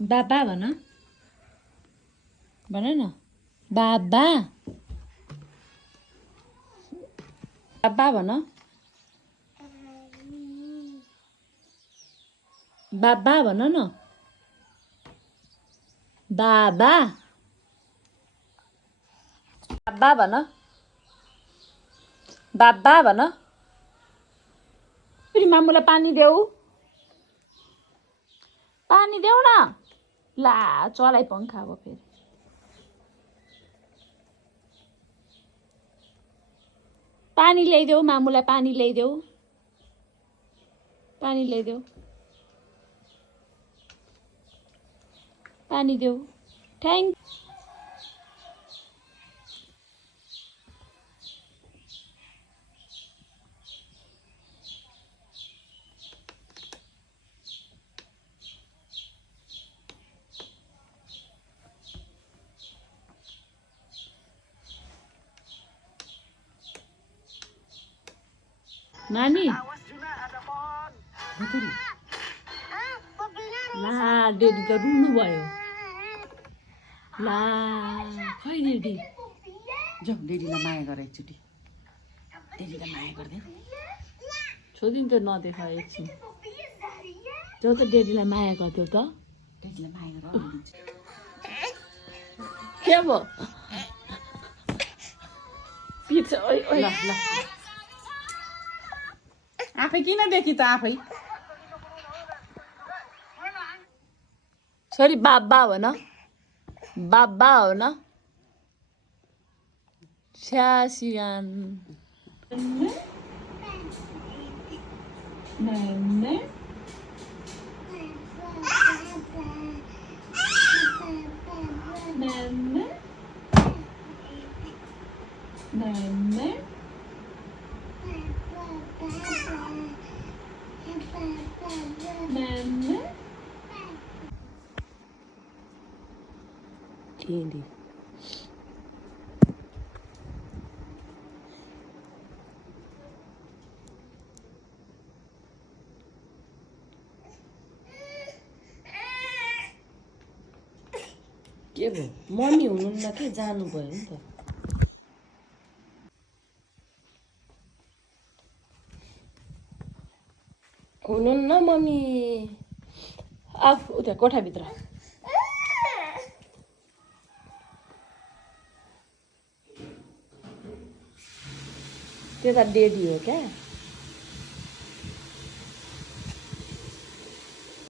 बाबा भन भन न बाबा बाबा भन बाबा भन न बाबा बाबा भन बाबा भन फेरि मामुलाई पानी देऊ पानी देऊ न ला चलाई पङ्खा अब फेरि पानी ल्याइदेऊ मामुलाई पानी ल्याइदेऊ पानी ल्याइदेऊ पानी देऊ थ्याङ्क नानी ला डेडी त रुनु भयो ला खै डेडी जाऊ डेडीलाई माया गर एकचोटि डेडीलाई माया गरिदेऊ छोदिन त नदेखा एकछिन जाऊ त डेडीलाई माया गरिदेऊ त डेडीलाई माया गर के भयो पिछ ओइ ओइ ल ल आफै किन देखि त आफै छोरी बाबा हो न बाबा हो न स्यासियान नन्ने नन्ने नन्ने नन्ने Candy. के भयो मम्मी हुनुहुन्न के जानुभयो नि त हुनुहुन्न मम्मी आफ उता कोठाभित्र त्यो त डेडी हो क्या